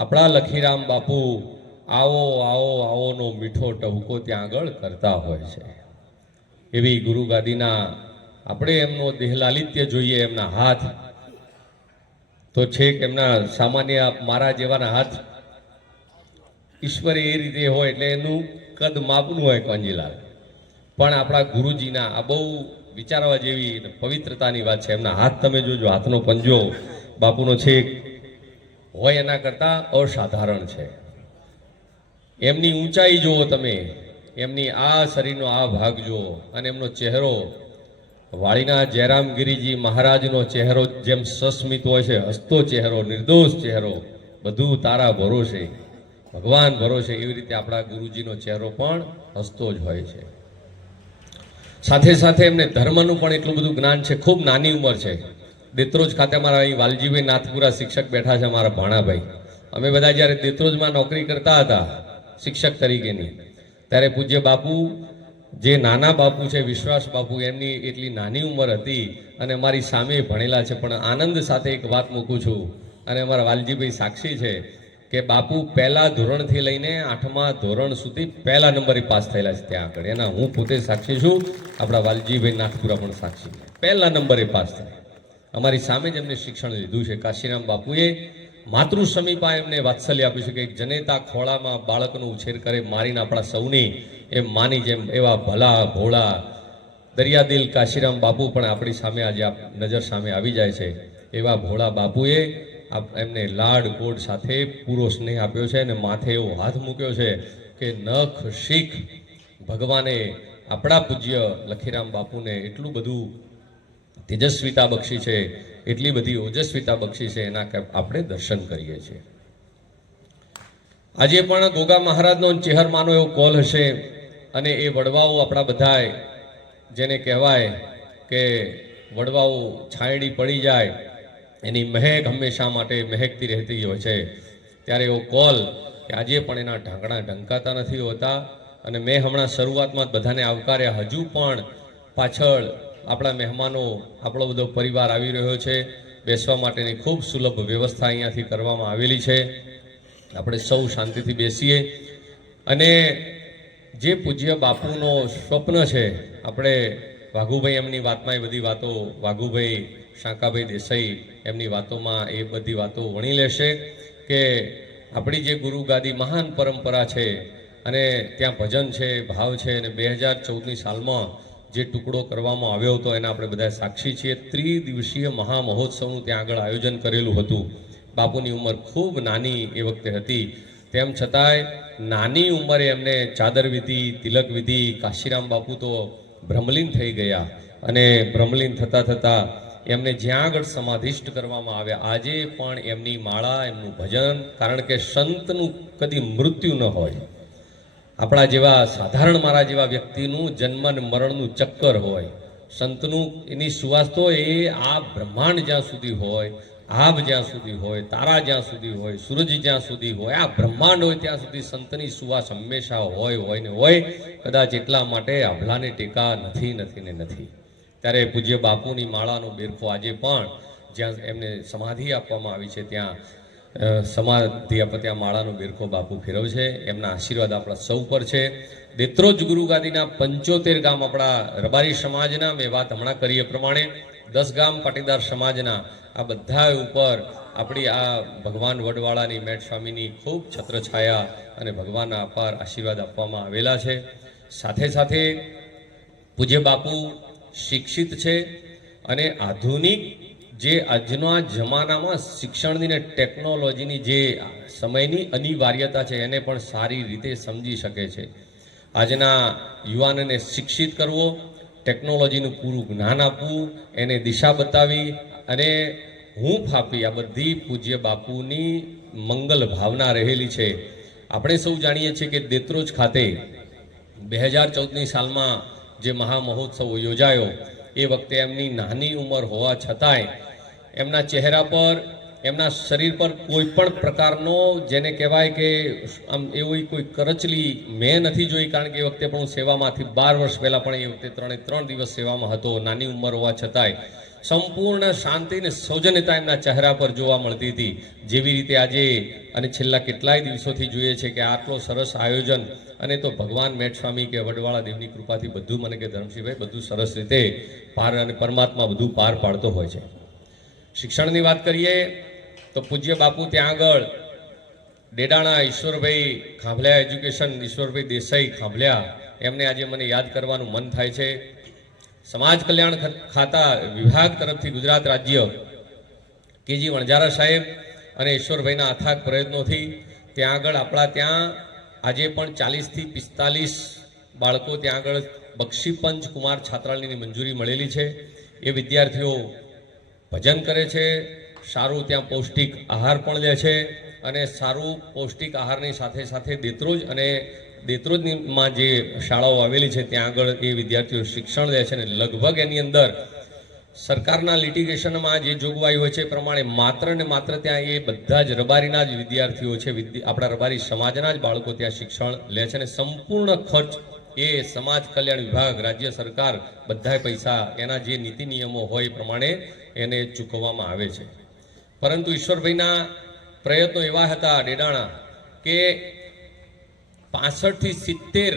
આપણા લખીરામ બાપુ આવો આવો આવોનો મીઠો ટહુકો ત્યાં આગળ કરતા હોય છે. એવી ગુરુ ગાદીના આપણે એમનો દેહલાલિત્ય જોઈએ, એમના હાથ તો છેક એમના સામાન્ય મારા જેવાના હાથ ઈશ્વરે એ રીતે હોય એટલે એનું કદ માપનું હોય કાંજીલાલ, પણ આપણા ગુરુજીના આ બહુ વિચારવા જેવી પવિત્રતાની વાત છે. એમના હાથ તમે જોજો, હાથનો પંજો બાપુનો છેક હોય એના કરતાં અસાધારણ છે. એમની ઊંચાઈ જુઓ તમે, એમની આ શરીરનો આ ભાગ જુઓ, અને એમનો ચહેરો વાળીના જયરામગીરીજી મહારાજનો ચહેરો જેમ સસ્મિત હોય છે, હસતો ચહેરો, નિર્દોષ ચહેરો, બધું તારા ભરોસે, ભગવાન ભરોસે, એવી રીતે આપણા ગુરુજીનો ચહેરો પણ હસતો જ હોય છે. સાથે સાથે એમને ધર્મનું પણ એટલું બધું જ્ઞાન છે. ખૂબ નાની ઉંમર છે. દેત્રોજ ખાતે મારા અહીં વાલજીભાઈ નાથપુરા શિક્ષક બેઠા છે, મારા ભાણાભાઈ. અમે બધા જ્યારે દેત્રોજમાં નોકરી કરતા હતા શિક્ષક તરીકેની, ત્યારે પૂજ્ય બાપુ જે નાના બાપુ છે વિશ્વાસ બાપુ, એમની એટલી નાની ઉંમર હતી અને મારી સામે ભણેલા છે. પણ આનંદ સાથે એક વાત મૂકું છું, અને અમારા વાલજીભાઈ સાક્ષી છે કે બાપુ પહેલા ધોરણથી લઈને 8મા ધોરણ સુધી પહેલા નંબરે પાસ થયેલા છે ત્યાં આગળ. એના હું પોતે સાક્ષી છું, આપણા વાલજીભાઈ નાથપુરા પણ સાક્ષી છે. પહેલા નંબરે પાસ થયા, અમારી સામે જ એમને શિક્ષણ લીધું છે. કાશીરામ બાપુએ માતૃ સમીપા એમને વાત્સલ્ય આપ્યું છે કે એક જનેતા ખોળામાં બાળકનો ઉછેર કરે મારીને આપણા સૌની એમ માની જેમ, એવા ભલા ભોળા દરિયાદિલ કાશીરામ બાપુ પણ આપણી સામે આજે નજર સામે આવી જાય છે. એવા ભોળા બાપુએ એમને લાડ કોડ સાથે પૂરો સ્નેહ આપ્યો છે, અને માથે એવો હાથ મૂક્યો છે કે નખ શીખ ભગવાને આપણા પૂજ્ય લખીરામ બાપુને એટલું બધું તેજસ્વીતા બક્ષી છે, એટલી બધી ઓજસ્વીતા બક્ષી છે, એના આપણે દર્શન કરીએ છીએ. આજે પણ ગોગા મહારાજનો ચેહરમાનો એવો કોલ હશે, અને એ વડવાઓ આપણા બધાય જેને કહેવાય કે વડવાઓ છાંયડી પડી જાય એની મહેક હંમેશા માટે મહેકતી રહેતી હોય છે. ત્યારે એવો કોલ કે આજે પણ એના ઢાંકણા ઢંકાતા નથી હોતા. અને મેં હમણાં શરૂઆતમાં જ બધાને આવકાર્યા, હજુ પણ પાછળ આપણા મહેમાનો, આપણો બધો પરિવાર આવી રહ્યો છે. બેસવા માટેની ખૂબ સુલભ વ્યવસ્થા અહીંયાથી કરવામાં આવેલી છે. આપણે સૌ શાંતિથી બેસીએ. અને જે પૂજ્ય બાપુનો સ્વપ્ન છે, આપણે વાઘુભાઈ એમની વાતમાં એ બધી વાતો, વાઘુભાઈ શાંકાભાઈ દેસાઈ એમની વાતોમાં એ બધી વાતો વણી લેશે કે આપણી જે ગુરુ ગાદી મહાન પરંપરા છે, અને ત્યાં ભજન છે, ભાવ છે, અને 2014ની સાલમાં જે ટુકડો કરવામાં આવ્યો હતો એના આપણે બધા સાક્ષી છીએ. ત્રિદિવસીય મહામહોત્સવનું ત્યાં આગળ આયોજન કરેલું હતું. બાપુની ઉંમર ખૂબ નાની એ વખતે હતી, તેમ છતાંય નાની ઉંમરે એમને ચાદર વિધિ, તિલક વિધિ, કાશીરામ બાપુ તો બ્રહ્મલીન થઈ ગયા, અને બ્રહ્મલીન થતાં થતાં એમને જ્યાં આગળ સમાધિષ્ઠ કરવામાં આવ્યા. આજે પણ એમની માળા, એમનું ભજન, કારણ કે સંતનું કદી મૃત્યુ ન હોય. આપણા જેવા સાધારણ મારા જેવા વ્યક્તિનું જન્મ અને મરણનું ચક્કર હોય, સંતનું એની સુવાસ તો એ આ બ્રહ્માંડ જ્યાં સુધી હોય, આભ જ્યાં સુધી હોય, તારા જ્યાં સુધી હોય, સૂરજ જ્યાં સુધી હોય, આ બ્રહ્માંડ હોય ત્યાં સુધી સંતની સુવાસ હંમેશા હોય ને હોય. કદાચ એટલા માટે આભલાને ટેકા નથી ને નથી. ત્યારે પૂજ્ય બાપુની માળાનો બેરખો આજે પણ જ્યાં એમને સમાધિ આપવામાં આવી છે ત્યાં સમાધિ આપવા ત્યાં માળાનો બેરખો બાપુ ફેરવશે. એમના આશીર્વાદ આપણા સૌ પર છે. દેત્રોજ ગુરુ ગાદીના 75 ગામ આપણા રબારી સમાજના, મેં વાત હમણાં કરી એ પ્રમાણે 10 ગામ પાટીદાર સમાજના, આ બધા ઉપર આપણી આ ભગવાન વડવાળાની મેટ સ્વામીની ખૂબ છત્રછાયા અને ભગવાનના અપાર આશીર્વાદ આપવામાં આવેલા છે. સાથે સાથે પૂજ્ય બાપુ શિક્ષિત છે, અને આધુનિક જે આજના જમાનામાં શિક્ષણની ને ટેકનોલોજીની જે સમયની અનિવાર્યતા છે એને પણ સારી રીતે સમજી શકે છે. આજના યુવાનને શિક્ષિત કરવો, ટેકનોલોજીનું પૂરું જ્ઞાન આપવું, એને દિશા બતાવી અને હૂંફ આપી, આ બધી પૂજ્ય બાપુની મંગલ ભાવના રહેલી છે. આપણે સૌ જાણીએ છીએ કે દેત્રોજ ખાતે 2014ની સાલમાં જે મહામહોત્સવ યોજાયો એ વખતે એમની નાની ઉંમર હોવા છતાંય એમના ચહેરા પર, એમના શરીર પર કોઈ પણ પ્રકારનો જેને કહેવાય કે આમ એવી કોઈ કરચલી મેં નથી જોઈ, કારણ કે એ વખતે પણ હું સેવામાંથી 12 વર્ષ પહેલાં પણ એ વખતે 3 દિવસ સેવામાં હતો. નાની ઉંમર હોવા છતાંય સંપૂર્ણ શાંતિ અને સૌજન્યતા એમના ચહેરા પર જોવા મળતી હતી. જેવી રીતે આજે અને છેલ્લા કેટલાય દિવસોથી જોઈએ છે કે આટલો સરસ આયોજન, અને તો ભગવાન મેટ સ્વામી કે વડવાળા દેવની કૃપાથી બધું મને કે ધર્મસિંહભાઈ બધું સરસ રીતે પાર, અને પરમાત્મા બધું પાર પાડતો હોય છે. શિક્ષણની વાત કરીએ તો પૂજ્ય બાપુ ત્યાં આગળ ડેડાણા ઈશ્વરભાઈ ખાંભલિયા એજ્યુકેશન, ઈશ્વરભાઈ દેસાઈ ખાંભલિયા, એમને આજે મને યાદ કરવાનું મન થાય છે. સમાજ કલ્યાણ ખાતા વિભાગ તરફથી ગુજરાત રાજ્ય કેજી વણજારા સાહેબ અને ઈશ્વરભાઈના અથાગ પ્રયત્નોથી ત્યાં આગળ આપણા ત્યાં આજે પણ 40 થી 45 બાળકો ત્યાં આગળ બક્ષીપંચ કુમાર છાત્રાલયની મંજૂરી મળેલી છે. એ વિદ્યાર્થીઓ ભજન કરે છે, સારું ત્યાં પૌષ્ટિક આહાર પણ લે છે, અને સારું પૌષ્ટિક આહારની સાથે સાથે દેત્રોજ અને દેત્રોજમાં જે શાળાઓ આવેલી છે ત્યાં આગળ એ વિદ્યાર્થીઓ શિક્ષણ લે છે. અને લગભગ એની અંદર સરકારના લિટિગેશનમાં જે જોગવાઈ હોય છે એ પ્રમાણે માત્ર ને માત્ર ત્યાં એ બધા જ રબારીના જ વિદ્યાર્થીઓ છે, આપણા રબારી સમાજના જ બાળકો ત્યાં શિક્ષણ લે છે. અને સંપૂર્ણ ખર્ચ એ સમાજ કલ્યાણ વિભાગ, રાજ્ય સરકાર બધા પૈસા એના જે નીતિ નિયમો હોય એ પ્રમાણે એને ચૂકવવામાં આવે છે. પરંતુ ઈશ્વરભાઈના પ્રયત્નો એવા હતા ડેડાણા કે 65 થી 70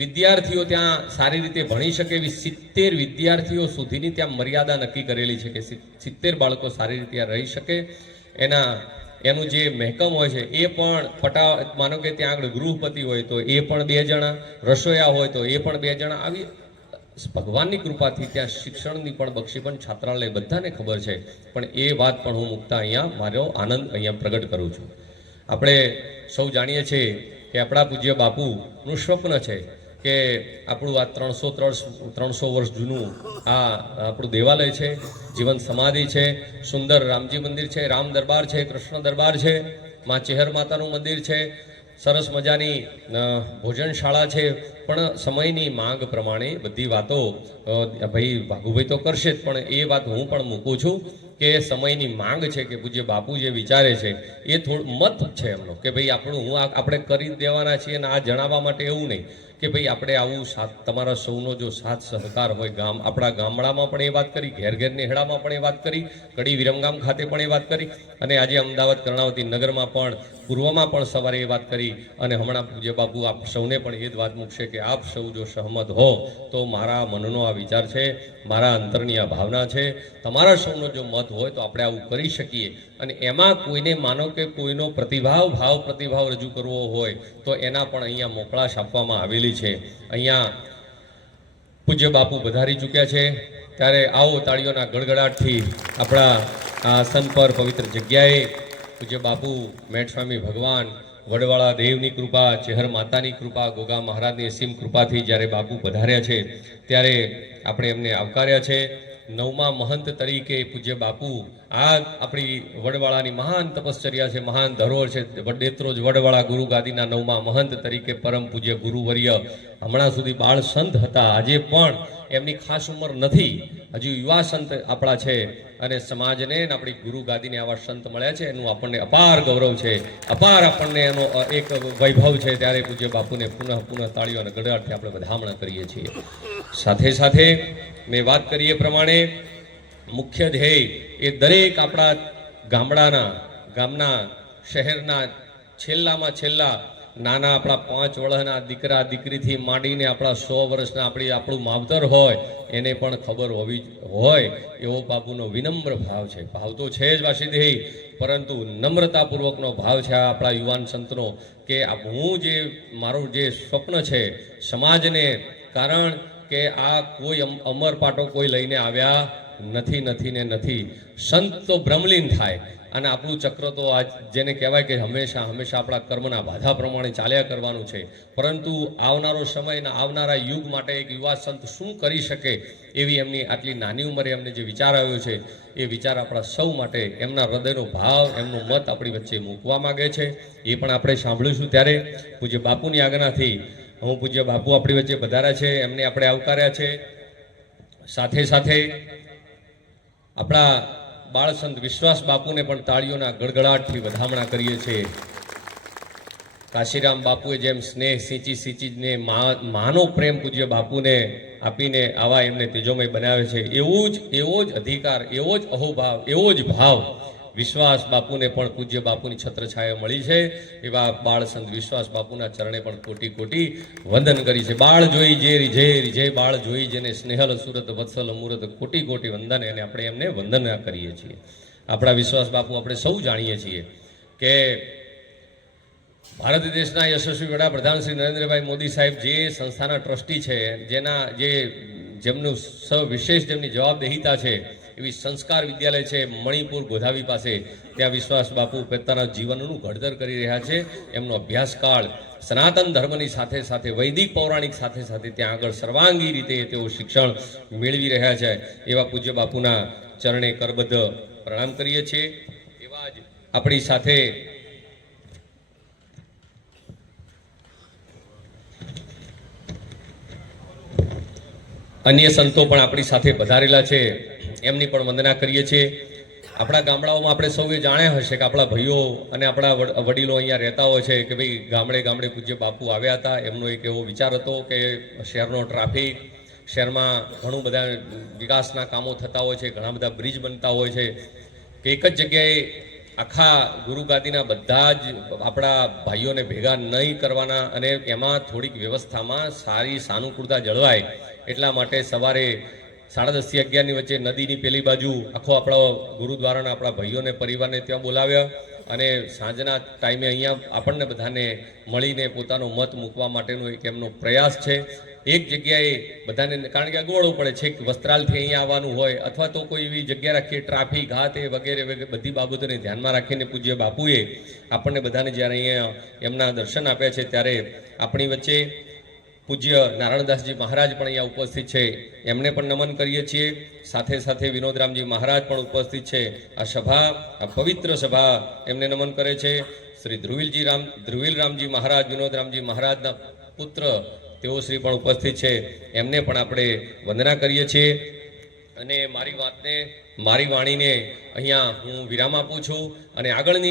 વિદ્યાર્થીઓ ત્યાં સારી રીતે ભણી શકે એવી 70 વિદ્યાર્થીઓ સુધીની ત્યાં મર્યાદા નક્કી કરેલી છે કે 70 બાળકો સારી રીતે રહી શકે. એનું જે મહેકમ હોય છે એ પણ માનો કે ત્યાં આગળ ગૃહપતિ હોય તો એ પણ 2 જણા, રસોયા હોય તો એ પણ 2 જણા, આવી ભગવાનની કૃપાથી ત્યાં શિક્ષણની પણ બક્ષીપંચ છાત્રાલય બધાને ખબર છે. પણ એ વાત પણ હું મુકતા અહીંયા મારો આનંદ અહીંયા પ્રગટ કરું છું. આપણે સૌ જાણીએ છીએ કે આપણા પૂજ્ય બાપુનું સ્વપ્ન છે કે આપણું આ 300 વર્ષ જૂનું આ આપણું દેવાલય છે, જીવન સમાધિ છે, સુંદર રામજી મંદિર છે, રામ દરબાર છે, કૃષ્ણ દરબાર છે, માં ચેહર માતાનું મંદિર છે, સરસ મજાની ભોજનશાળા છે. પણ સમયની માંગ પ્રમાણે બધી વાતો ભાઈ ભાગુભાઈ તો કરશે જ, પણ એ વાત હું પણ મૂકું છું કે સમયની માંગ છે કે પૂજ્ય બાપુ જે વિચારે છે એ થોડું મત છે એમનો કે ભાઈ આપણે કરી દેવાના છીએ. અને આ જણાવવા માટે એવું નહીં કે ભાઈ આપણે આવું તમારા સૌનો જો સાથ સહકાર હોય, આપણા ગામડામાં પણ એ વાત કરી, ઘેર ઘેર નેહડામાં પણ એ વાત કરી, કડી વિરમગામ ખાતે પણ એ વાત કરી, અને આજે અમદાવાદ કર્ણાવતી નગરમાં પણ પૂર્વમાં પણ સવારે એ વાત કરી. અને હમણાં પૂજ્ય બાપુ આપ સૌને પણ એ જ વાત મૂકશે કે આપ સૌ જો સહમત હો તો મારા મનનો આ વિચાર છે, મારા અંતરની આ ભાવના છે, તમારા સૌનો જો મત હોય તો આપણે આવું કરી શકીએ. અને એમાં કોઈને માનો કે કોઈનો પ્રતિભાવ રજૂ કરવો હોય તો એના પણ અહીંયા મોકળાશ આપવામાં આવેલી છે. અહીંયા પૂજ્ય બાપુ પધારી ચૂક્યા છે, ત્યારે આવો તાળીઓના ગડગડાટથી આપણા આસન પર પવિત્ર જગ્યાએ પૂજ્ય બાપુ મેટ સ્વામી ભગવાન, વડવાળા દેવની કૃપા, ચેહર માતાની કૃપા, ગોગા મહારાજની અસીમ કૃપાથી જ્યારે બાપુ પધાર્યા છે ત્યારે આપણે એમને આવકાર્યા છે. 9મા મહંત તરીકે પૂજ્ય બાપુ આ આપણી વડવાળાની મહાન તપશ્ચર્યા છે, મહાન ધરોહર છે. દેત્રોજ વડવાળા ગુરુ ગાદીના 9મા મહંત તરીકે પરમ પૂજ્ય ગુરુવર્ય હમણાં સુધી બાળ સંત હતા, આજે પણ એમની ખાસ ઉંમર નથી, હજુ યુવા સંત આપણા છે. અને સમાજને આપણી ગુરુ ગાદીને આવા સંત મળ્યા છે એનું આપણને અપાર ગૌરવ છે, અપાર આપણને એનો એક વૈભવ છે. ત્યારે પૂજ્ય બાપુને પુનઃ તાળીઓ અને ગડગડાટથી આપણે વધામણા કરીએ છીએ. સાથે સાથે મેં વાત કરીએ પ્રમાણે મુખ્ય ધ્યેય એ દરેક આપણા ગામના શહેરના છેલ્લામાં છેલ્લા નાના આપણા 5 વર્ષના દીકરા દીકરીથી માંડીને આપણા 100 વર્ષના આપણું માવતર હોય એને પણ ખબર હોય એવો બાપુનો વિનમ્ર ભાવ છે. ભાવ તો છે જ વાસીદેહી, પરંતુ નમ્રતાપૂર્વકનો ભાવ છે આ આપણા યુવાન સંતનો કે મારું જે સ્વપ્ન છે સમાજને, કારણ કે આ કોઈ અમર પાટો કોઈ લઈને આવ્યા નથી. સંત તો ભ્રમલીન થાય, અને આપણું ચક્ર તો આજ જેને કહેવાય કે હંમેશા આપણા કર્મના બાધા પ્રમાણે ચાલ્યા કરવાનું છે. પરંતુ આવનારો સમય અને આવનારા યુગ માટે એક યુવા સંત શું કરી શકે એવી એમની આટલી નાની ઉંમરે એમને જે વિચાર આવ્યો છે એ વિચાર આપણા સૌ માટે એમના હૃદયનો ભાવ, એમનો મત આપણી વચ્ચે મૂકવા માગે છે. એ પણ આપણે સાંભળીશું. ત્યારે પૂજ્ય બાપુની આજ્ઞાથી હું પૂજ્ય બાપુ આપણી વચ્ચે પધાર્યા છે, એમને આપણે આવકાર્યા છે. સાથે સાથે આપણા બાળસંત વિશ્વાસ બાપુને પણ તાળીઓના ગડગડાટથી વધામણા કરીએ છીએ. કાશીરામ બાપુએ જેમ સ્નેહ સિંચી સિંચીને માનો પ્રેમ પૂજ્ય બાપુને આપીને આવા એમને તેજોમય બનાવે છે, એવો જ અધિકાર, એવો જ અહોભાવ, એવો જ ભાવ વિશ્વાસ બાપુને પણ પૂજ્ય બાપુની છત્રછાયા મળી છે. એવા બાળ સંત વિશ્વાસ બાપુના ચરણે પણ કોટી કોટી વંદન કરી છે. બાળ જોઈ જે રીઝે રીઝે બાળ જોઈ જેને સ્નેહલ સુરત વત્સલ અમુરત કોટી કોટી વંદન, અને આપણે એમને વંદન કરીએ છીએ. આપણા વિશ્વાસ બાપુ આપણે સૌ જાણીએ છીએ કે ભારત દેશના યશસ્વી વડાપ્રધાન શ્રી નરેન્દ્રભાઈ મોદી સાહેબ જે સંસ્થાના ટ્રસ્ટી છે, જેમનું વિશેષ જેમની જવાબદેહીતા છે, એવી સંસ્કાર વિદ્યાલય છે મણિપુર ગોધાવી પાસે, ત્યાં વિશ્વાસ બાપુ પોતાના જીવનનું ઘડતર કરી રહ્યા છે. એમનો અભ્યાસકાળ સનાતન ધર્મની સાથે સાથે વૈદિક પૌરાણિક સાથે સાથે ત્યાં આગળ સર્વાંગી રીતે તેઓ શિક્ષણ મેળવી રહ્યા છે. એવા પૂજ્ય બાપુના ચરણે કરબદ્ધ પ્રણામ કરીએ છીએ. એવા જ આપણી સાથે અન્ય સંતો પણ આપણી સાથે પધારેલા છે, એમની પણ વંદના કરીએ છીએ. આપણા ગામડાઓમાં આપણે સૌએ જાણ્યા હશે કે આપણા ભાઈઓ અને આપણા વડીલો અહીંયા રહેતા હોય છે કે ભાઈ ગામડે ગામડે પૂજ્ય બાપુ આવ્યા હતા. એમનો એક એવો વિચાર હતો કે શહેરનો ટ્રાફિક, શહેરમાં ઘણું બધા વિકાસના કામો થતા હોય છે, ઘણા બધા બ્રિજ બનતા હોય છે, કે એક જ જગ્યાએ આખા ગુરુગાદીના બધા જ આપણા ભાઈઓને ભેગા નહીં કરવાના, અને એમાં થોડીક વ્યવસ્થામાં સારી સાનુકૂળતા જળવાય એટલા માટે સવારે 10:30 થી 11ની વચ્ચે નદીની પેલી બાજુ આખો આપણો ગુરુદ્વારાના આપણા ભાઈઓને પરિવારને ત્યાં બોલાવ્યા, અને સાંજના ટાઈમે અહીંયા આપણને બધાને મળીને પોતાનો મત મૂકવા માટેનો એક એમનો પ્રયાસ છે. એક જગ્યાએ બધાને, કારણ કે અગવડો પડે છે, વસ્ત્રાલથી અહીંયા આવવાનું હોય અથવા તો કોઈ એવી જગ્યા રાખીએ ટ્રાફિક હાથે વગેરે બધી બાબતોને ધ્યાનમાં રાખીને પૂજ્ય બાપુએ આપણને બધાને જ્યારે અહીંયા એમના દર્શન આપ્યા છે, ત્યારે આપણી વચ્ચે પૂજ્ય નારાયણદાસજી મહારાજ પણ અહીંયા ઉપસ્થિત છે, એમને પણ નમન કરીએ છીએ. સાથે સાથે વિનોદરામજી મહારાજ પણ ઉપસ્થિત છે. આ સભા, આ પવિત્ર સભા એમને નમન કરે છે. શ્રી ધ્રુવીલરામજી મહારાજ, વિનોદરામજી મહારાજના પુત્ર તેઓ શ્રી પણ ઉપસ્થિત છે, એમને પણ આપણે વંદના કરીએ છીએ. અને મારી વાણીને અહીંયા હું વિરામ આપું છું, અને આગળની